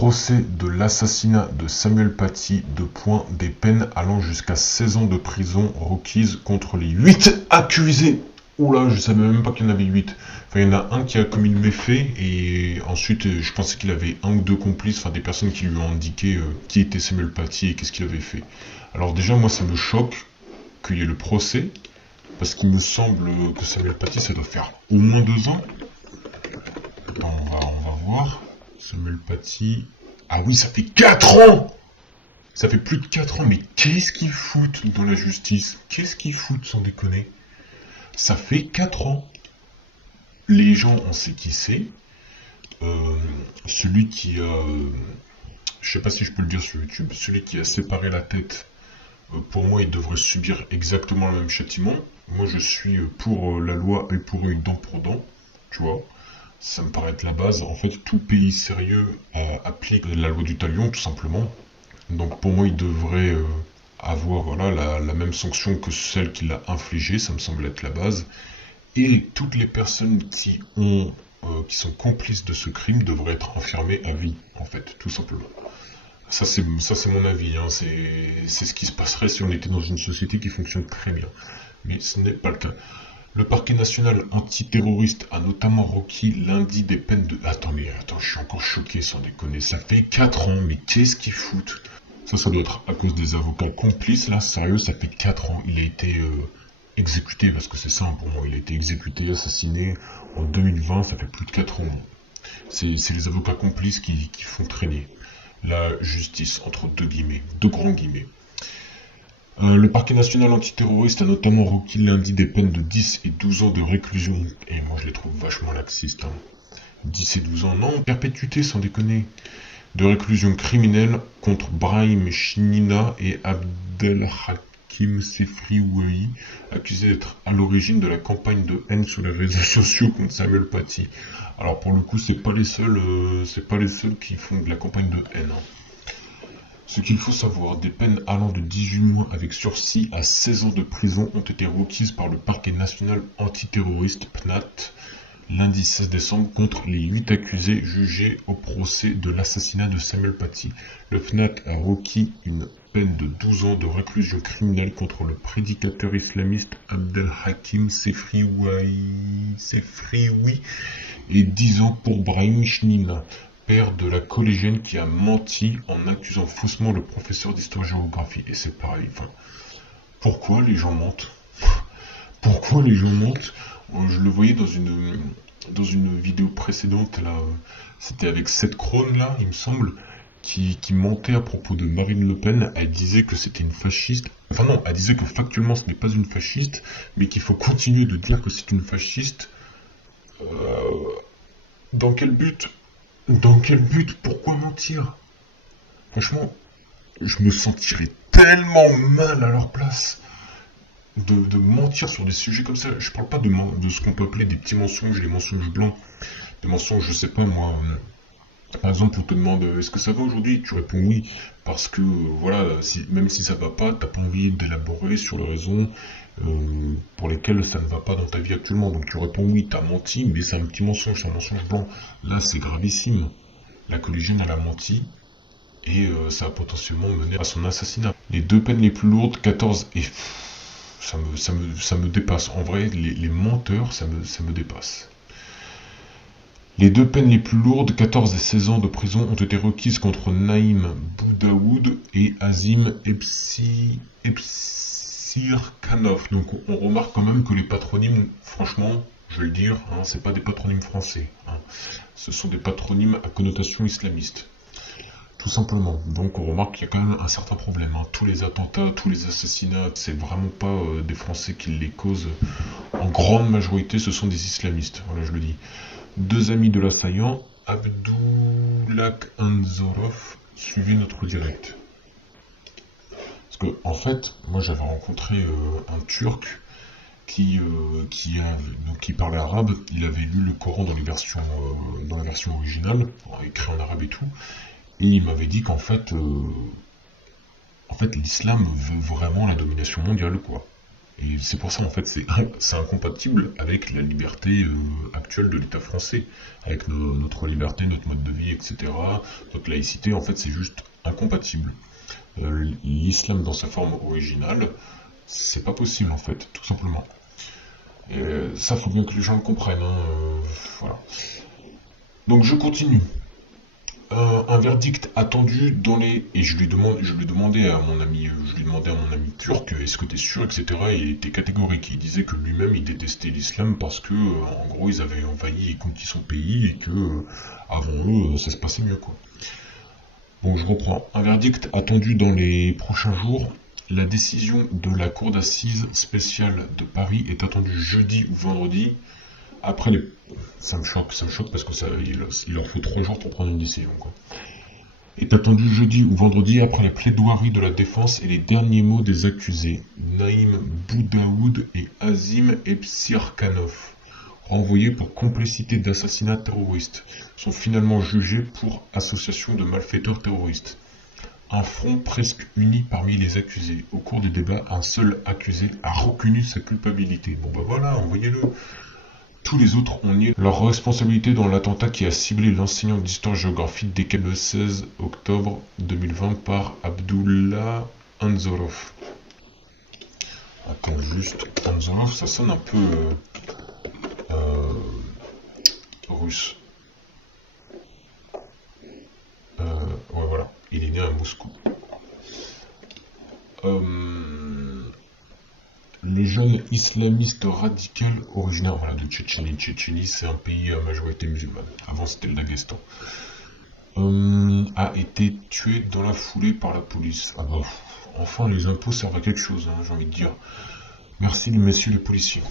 procès de l'assassinat de Samuel Paty, des peines allant jusqu'à 16 ans de prison requises contre les 8 accusés. Oula, je savais même pas qu'il y en avait 8. Enfin, il y en a un qui a commis le méfait, et ensuite, je pensais qu'il avait un ou deux complices, enfin des personnes qui lui ont indiqué qui était Samuel Paty et qu'est-ce qu'il avait fait. Alors déjà, moi, ça me choque qu'il y ait le procès, parce qu'il me semble que Samuel Paty, ça doit faire au moins 2 ans. Attends, on va voir. Samuel Paty... Ah oui, ça fait 4 ans! Ça fait plus de 4 ans, mais qu'est-ce qu'ils foutent dans la justice? Qu'est-ce qu'ils foutent, sans déconner? Ça fait 4 ans. Les gens, on sait qui c'est. Celui qui a... je sais pas si je peux le dire sur YouTube. Celui qui a séparé la tête, pour moi, il devrait subir exactement le même châtiment. Moi, je suis pour la loi et pour une dent pour dent. Tu vois, ça me paraît être la base. En fait, tout pays sérieux applique la loi du talion, tout simplement. Donc, pour moi, il devrait avoir voilà, la même sanction que celle qu'il a infligée. Ça me semble être la base. Et toutes les personnes qui sont complices de ce crime devraient être enfermées à vie, en fait, tout simplement. Ça c'est mon avis, hein. C'est ce qui se passerait si on était dans une société qui fonctionne très bien. Mais ce n'est pas le cas. Le parquet national antiterroriste a notamment requis lundi des peines de... Attends, je suis encore choqué sans déconner. Ça fait 4 ans, mais qu'est-ce qu'ils foutent? Ça doit être à cause des avocats complices, là, sérieux, ça fait 4 ans. Il a été exécuté, parce que c'est ça pour moi, il a été exécuté, assassiné en 2020, ça fait plus de 4 ans. C'est les avocats complices qui font traîner la justice, entre deux grands guillemets. Le parquet national antiterroriste a notamment requis lundi des peines de 10 et 12 ans de réclusion, et moi je les trouve vachement laxistes. 10 et 12 ans, non, perpétuité sans déconner, de réclusion criminelle contre Brahim Chinina et Abdelhakim Sefrioui, accusés d'être à l'origine de la campagne de haine sur les réseaux sociaux contre Samuel Paty. Alors pour le coup, c'est pas les seuls qui font de la campagne de haine. Ce qu'il faut savoir, des peines allant de 18 mois avec sursis à 16 ans de prison ont été requises par le parquet national antiterroriste PNAT lundi 16 décembre contre les 8 accusés jugés au procès de l'assassinat de Samuel Paty. Le PNAT a requis une peine de 12 ans de réclusion criminelle contre le prédicateur islamiste Abdelhakim Sefrioui et 10 ans pour Brahim Chinina, père de la collégienne qui a menti en accusant faussement le professeur d'histoire-géographie. Et c'est pareil, pourquoi les gens mentent? Pourquoi les gens mentent? Je le voyais dans une vidéo précédente, là, c'était avec Seth Krohn, là, il me semble, qui mentait à propos de Marine Le Pen. Elle disait que c'était une fasciste. Enfin non, elle disait que factuellement ce n'est pas une fasciste, mais qu'il faut continuer de dire que c'est une fasciste. Dans quel but? Pourquoi mentir? Franchement, je me sentirais tellement mal à leur place de mentir sur des sujets comme ça. Je parle pas de ce qu'on peut appeler des petits mensonges, les mensonges blancs. Des mensonges, je sais pas moi. Par exemple, on te demande est-ce que ça va aujourd'hui? Tu réponds oui, parce que voilà, même si ça va pas, t'as pas envie d'élaborer sur les raisons pour lesquelles ça ne va pas dans ta vie actuellement. Donc tu réponds oui, t'as menti, mais c'est un petit mensonge, c'est un mensonge blanc. Là, c'est gravissime. La collégienne, elle a menti, et ça a potentiellement mené à son assassinat. Les 2 peines les plus lourdes, 14 et... Ça me dépasse. En vrai, les menteurs, ça me dépasse. Les 2 peines les plus lourdes, 14 et 16 ans de prison, ont été requises contre Naïm Boudaoud et Azim Epsirkanov. Donc on remarque quand même que les patronymes, franchement, je vais le dire, c'est pas des patronymes français. Ce sont des patronymes à connotation islamiste. Tout simplement. Donc on remarque qu'il y a quand même un certain problème. Tous les attentats, tous les assassinats, c'est vraiment pas des Français qui les causent. En grande majorité, ce sont des islamistes. Voilà, je le dis. 2 amis de l'assaillant, Abdoulak Anzorov, suivez notre direct. Parce que, en fait, moi j'avais rencontré un Turc qui parlait arabe. Il avait lu le Coran dans la version originale, écrit en arabe et tout. Et il m'avait dit qu'en fait, l'islam veut vraiment la domination mondiale, quoi. Et c'est pour ça, en fait, c'est incompatible avec la liberté actuelle de l'État français, avec notre liberté, notre mode de vie, etc. Notre laïcité, en fait, c'est juste incompatible. L'islam dans sa forme originale, c'est pas possible, en fait, tout simplement. Et ça, faut bien que les gens le comprennent, hein, voilà. Donc, je continue. Un verdict attendu dans les et je lui demandais à mon ami turc, est-ce que t'es sûr, etc. Et il était catégorique. Il disait que lui-même il détestait l'islam parce que en gros ils avaient envahi et conquis son pays et que avant eux ça se passait mieux quoi. Bon, je reprends. Un verdict attendu dans les prochains jours. La décision de la cour d'assises spéciale de Paris est attendue jeudi ou vendredi. Après les ça me choque parce que il leur faut 3 jours pour prendre une décision quoi. Est attendu jeudi ou vendredi après les plaidoiries de la défense et les derniers mots des accusés, Naïm Boudaoud et Azim Epsirkanov, renvoyés pour complicité d'assassinat terroriste, sont finalement jugés pour association de malfaiteurs terroristes. Un front presque uni parmi les accusés. Au cours du débat, un seul accusé a reconnu sa culpabilité. Bon bah voilà, envoyez-le. Tous les autres ont nié leur responsabilité dans l'attentat qui a ciblé l'enseignant d'histoire-géographie décédé le 16 octobre 2020 par Abdullah Anzorov. Attends juste, Anzorov, ça sonne un peu russe. Ouais voilà, il est né à Moscou. Les jeunes islamistes radicaux originaires voilà, de Tchétchénie. Tchétchénie, c'est un pays à majorité musulmane. Avant, c'était le Daghestan. A été tué dans la foulée par la police. Ah bah, enfin, les impôts servent à quelque chose, hein, j'ai envie de dire. Merci, messieurs les policiers.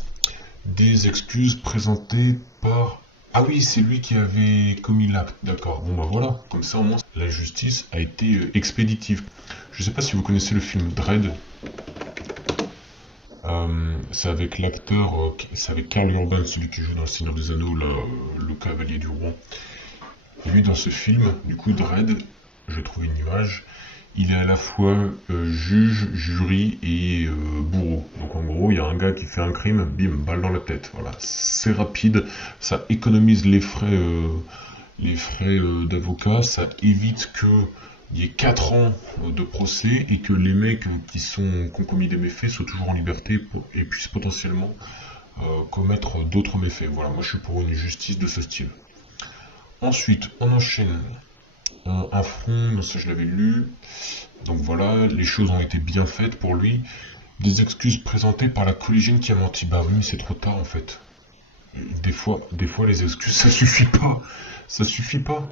Des excuses présentées par... Ah oui, c'est lui qui avait commis l'acte, d'accord. Bon bah voilà, comme ça au moins, la justice a été expéditive. Je sais pas si vous connaissez le film Dredd. C'est avec l'acteur, c'est avec Karl Urban, celui qui joue dans Le Seigneur des Anneaux, là, le Cavalier du Roi. Et lui, dans ce film, du coup, Dredd, j'ai trouvé une image, il est à la fois juge, jury et bourreau. Donc en gros, il y a un gars qui fait un crime, bim, balle dans la tête. Voilà, c'est rapide, ça économise les frais d'avocat, ça évite que il y ait 4 ans de procès et que les mecs qui ont commis des méfaits soient toujours en liberté et puissent potentiellement commettre d'autres méfaits. Voilà, moi je suis pour une justice de ce style. Ensuite, on enchaîne un front, ça je l'avais lu. Donc voilà, les choses ont été bien faites pour lui. Des excuses présentées par la collégienne qui a menti. Bah oui, mais c'est trop tard en fait. Des fois les excuses ça suffit pas. Ça suffit pas.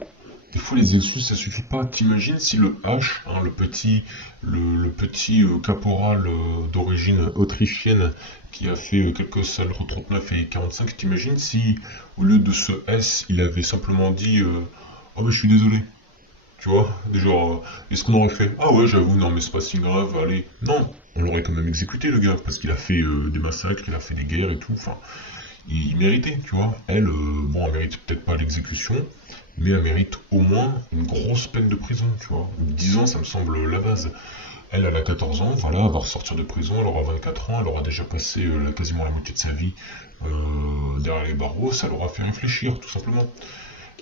Des fois les excuses ça suffit pas. T'imagines si le H, hein, le petit caporal d'origine autrichienne qui a fait quelques salles entre 39 et 45, t'imagines si au lieu de ce S il avait simplement dit oh mais je suis désolé. Tu vois, genre, est-ce qu'on aurait fait ah ouais j'avoue non mais c'est pas si grave, allez. Non, on l'aurait quand même exécuté le gars, parce qu'il a fait des massacres, il a fait des guerres et tout, enfin, il méritait, tu vois. Elle, bon, elle mérite peut-être pas l'exécution, mais elle mérite au moins une grosse peine de prison, tu vois. 10 ans, ça me semble la base. Elle a 14 ans, voilà, elle va ressortir de prison, elle aura 24 ans, elle aura déjà passé quasiment la moitié de sa vie derrière les barreaux, ça l'aura fait réfléchir, tout simplement.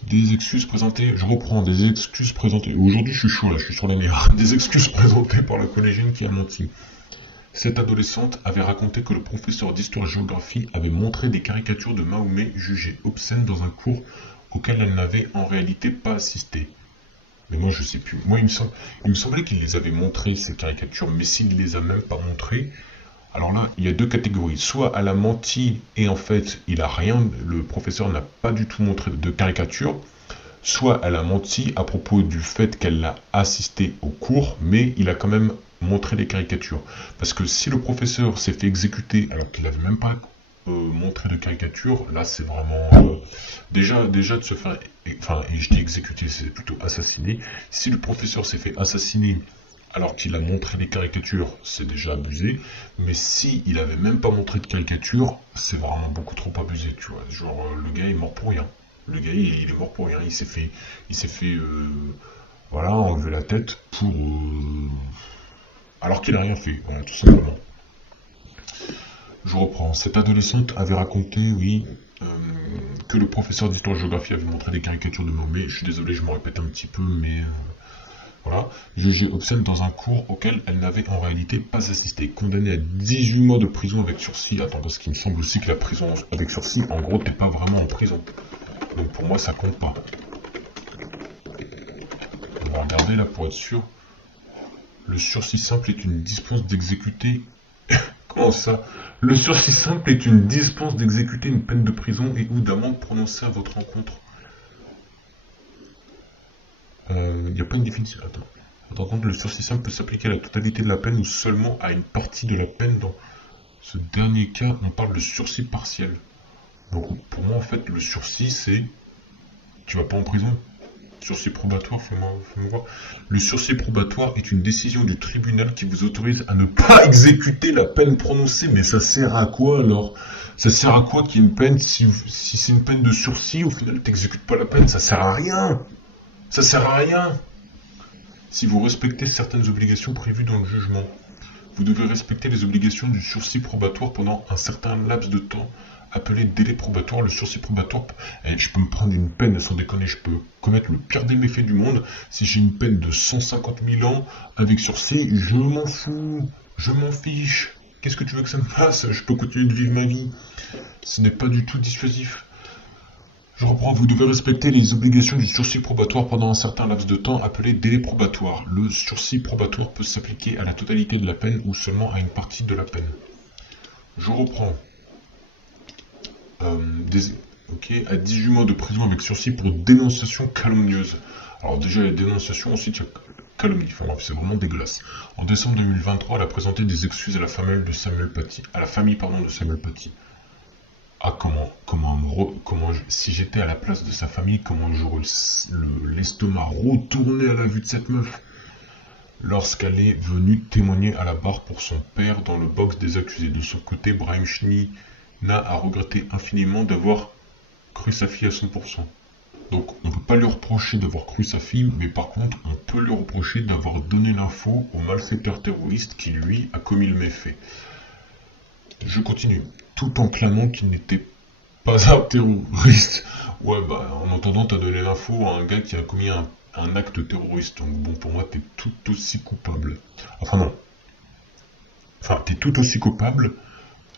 Des excuses présentées, je reprends, des excuses présentées, aujourd'hui je suis chaud là, je suis sur les nerfs, des excuses présentées par la collégienne qui a menti. Cette adolescente avait raconté que le professeur d'histoire-géographie avait montré des caricatures de Mahomet jugées obscènes dans un cours auquel elle n'avait en réalité pas assisté. Mais moi je sais plus, moi il me semblait qu'il les avait montrées ces caricatures, mais s'il ne les a même pas montrées, alors là, il y a deux catégories. Soit elle a menti et en fait, il a rien, le professeur n'a pas du tout montré de caricature. Soit elle a menti à propos du fait qu'elle a assisté au cours, mais il a quand même montré des caricatures. Parce que si le professeur s'est fait exécuter alors qu'il n'avait même pas montré de caricature, là c'est vraiment... déjà de se faire... Enfin, et je dis exécuter, c'est plutôt assassiner. Si le professeur s'est fait assassiner alors qu'il a montré des caricatures, c'est déjà abusé. Mais si il avait même pas montré de caricature, c'est vraiment beaucoup trop abusé, tu vois. Genre, le gars est mort pour rien. Le gars, il est mort pour rien. Il s'est fait, voilà, enlever la tête pour, alors qu'il a rien fait, voilà, tout simplement. Je reprends. Cette adolescente avait raconté, oui, que le professeur d'histoire-géographie avait montré des caricatures de Mahomet. Je suis désolé, je me répète un petit peu, mais voilà. Gégé Hobson dans un cours auquel elle n'avait en réalité pas assisté. Condamnée à 18 mois de prison avec sursis. Attends, parce qu'il me semble aussi que la prison avec sursis, en gros, t'es pas vraiment en prison. Donc pour moi, ça compte pas. On va regarder là pour être sûr. Le sursis simple est une dispense d'exécuter... Comment ça? Le sursis simple est une dispense d'exécuter une peine de prison et ou d'amende prononcée à votre encontre. Il n'y a pas une définition. Attends. Par contre, le sursis simple peut s'appliquer à la totalité de la peine ou seulement à une partie de la peine. Dans ce dernier cas, on parle de sursis partiel. Donc pour moi, en fait, le sursis, c'est... Tu vas pas en prison. Sursis probatoire, fais-moi voir. Le sursis probatoire est une décision du tribunal qui vous autorise à ne pas exécuter la peine prononcée. Mais ça sert à quoi alors? Ça sert à quoi qu'il y ait une peine si c'est une peine de sursis, au final t'exécutes pas la peine, ça sert à rien. Ça sert à rien. Si vous respectez certaines obligations prévues dans le jugement, vous devez respecter les obligations du sursis probatoire pendant un certain laps de temps, appelé délai probatoire. Le sursis probatoire, je peux me prendre une peine, sans déconner, je peux commettre le pire des méfaits du monde. Si j'ai une peine de 150 000 ans avec sursis, je m'en fous, je m'en fiche. Qu'est-ce que tu veux que ça me fasse? Je peux continuer de vivre ma vie. Ce n'est pas du tout dissuasif. Je reprends, vous devez respecter les obligations du sursis probatoire pendant un certain laps de temps appelé délai probatoire. Le sursis probatoire peut s'appliquer à la totalité de la peine ou seulement à une partie de la peine. Je reprends. À 18 mois de prison avec sursis pour dénonciation calomnieuse. Alors déjà, les dénonciations, ensuite il y a calomnie. Enfin bref, c'est vraiment dégueulasse. En décembre 2023, elle a présenté des excuses à la famille de Samuel Paty. De Samuel Paty. Ah, si j'étais à la place de sa famille, comment j'aurais l'estomac retourné à la vue de cette meuf lorsqu'elle est venue témoigner à la barre pour son père dans le box des accusés. De son côté, Brahim Chni a regretté infiniment d'avoir cru sa fille à 100%. Donc on ne peut pas lui reprocher d'avoir cru sa fille, mais par contre on peut lui reprocher d'avoir donné l'info au malfaiteur terroriste qui lui a commis le méfait. Je continue. Tout en clamant qu'il n'était pas un terroriste. Ouais, bah, en entendant, t'as donné l'info à un gars qui a commis un acte terroriste. Donc bon, pour moi, t'es tout aussi coupable. Enfin non. Enfin, t'es tout aussi coupable.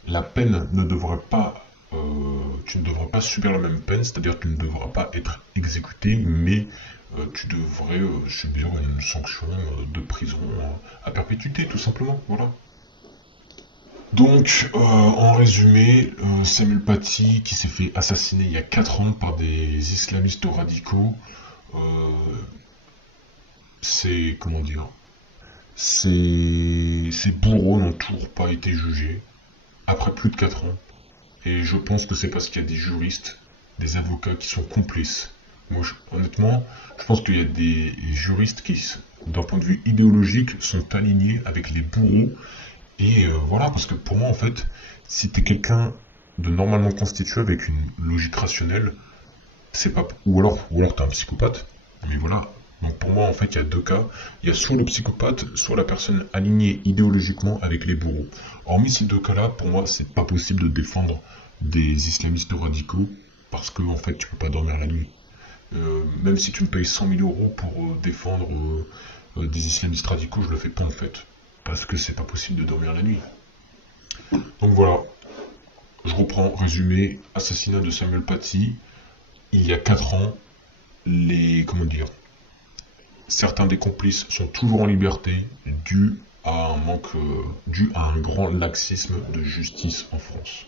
La peine ne devrait pas... tu ne devrais pas subir la même peine, c'est-à-dire que tu ne devras pas être exécuté, mais tu devrais subir une sanction de prison à perpétuité, tout simplement. Voilà. Donc, en résumé, Samuel Paty, qui s'est fait assassiner il y a 4 ans par des islamistes radicaux, ces bourreaux n'ont toujours pas été jugés, après plus de 4 ans. Et je pense que c'est parce qu'il y a des juristes, des avocats qui sont complices. Moi, honnêtement, je pense qu'il y a des juristes qui, d'un point de vue idéologique, sont alignés avec les bourreaux. Et voilà, parce que pour moi, en fait, si t'es quelqu'un de normalement constitué avec une logique rationnelle, c'est pas... Ou alors t'es un psychopathe, mais voilà. Donc pour moi, en fait, il y a 2 cas. Il y a soit le psychopathe, soit la personne alignée idéologiquement avec les bourreaux. Hormis ces 2 cas-là, pour moi, c'est pas possible de défendre des islamistes radicaux, parce que, en fait, tu peux pas dormir la nuit. Même si tu me payes 100 000 euros pour défendre des islamistes radicaux, je le fais pas, en fait. Parce que c'est pas possible de dormir la nuit. Donc voilà, je reprends, résumé, assassinat de Samuel Paty, il y a 4 ans, certains des complices sont toujours en liberté, dû à un grand laxisme de justice en France.